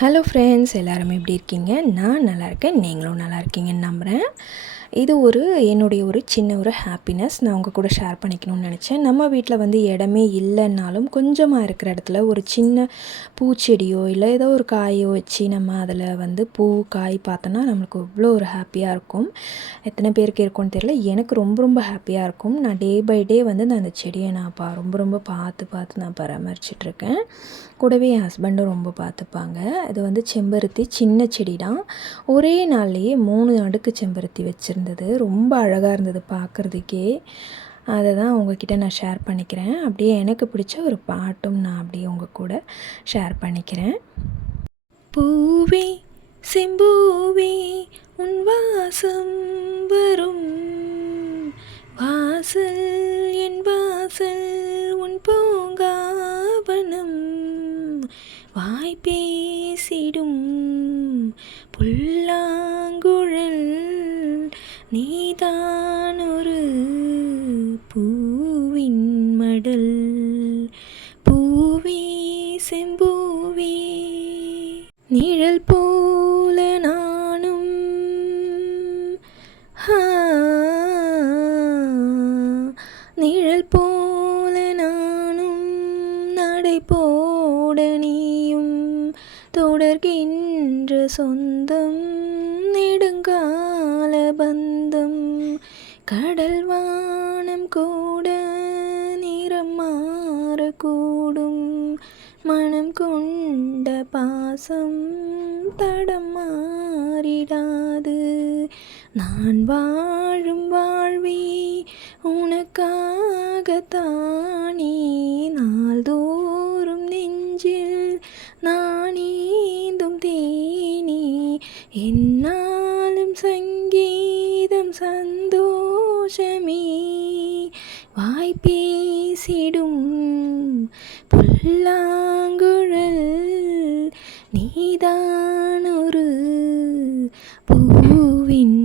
Hello friends, எல்லாருமே எப்படி இருக்கீங்க? நான் நல்லா இருக்கேன். நீங்களும் நல்லா இருக்கீங்கன்னு நம்புகிறேன். இது என்னுடைய சின்ன ஹாப்பினஸ் நான் உங்கள் கூட ஷேர் பண்ணிக்கணும்னு நினச்சேன். நம்ம வீட்டில் இடமே இல்லைன்னாலும் கொஞ்சமாக இருக்கிற இடத்துல ஒரு சின்ன பூச்செடியோ இல்லை ஏதோ ஒரு காயோ வச்சு நம்ம அதில் பூ காய் பார்த்தோன்னா நம்மளுக்கு இவ்வளோ ஒரு ஹாப்பியாக இருக்கும். எத்தனை பேருக்கு இருக்கும்னு தெரியல, எனக்கு ரொம்ப ரொம்ப ஹாப்பியாக இருக்கும். நான் டே பை டே நான் அந்த செடியை நான் ரொம்ப ரொம்ப பார்த்து நான் பராமரிச்சிட்ருக்கேன். கூடவே என் ஹஸ்பண்டும் ரொம்ப பார்த்துப்பாங்க. இது செம்பருத்தி சின்ன செடி தான். ஒரே நாள்லேயே 3 அடுக்கு செம்பருத்தி வச்சுருந்தது. ரொம்ப அழகாக இருந்தது பார்க்குறதுக்கே. அதை தான் உங்ககிட்ட நான் ஷேர் பண்ணிக்கிறேன். அப்படியே எனக்கு பிடிச்ச ஒரு பாட்டும் நான் அப்படியே உங்கள் கூட ஷேர் பண்ணிக்கிறேன். பூவே செம்பூவே உன் வாசம் வரும், வாசல் என் வாசல் உன் பூங்காவனம், வாய் பேசிடும் புல்லாங்குழல், நீதான் ஒரு பூவின் மடல், பூவே செம்பூவே நிழல் போல நானும், நிழல் போல நானும் நடை போட நீயும், தொடர்கின்ற சொந்தம் நெடுங்கால பந்தம், கடல் வானம் கூட நிறம் மாறக்கூடும், மனம் கொண்ட பாசம் தடம் மாறிடாது, நான் வாழும் வாழ்வே உனக்காகத்தானே, நாள்தோறும் நெஞ்சில் நான் ஏந்தும் தேனே, என்னாலும் சங்கீதம் சந்தோஷமே, வாய் பேசிடும் புல்லாங்குழல், நீதான் ஒரு பூவின்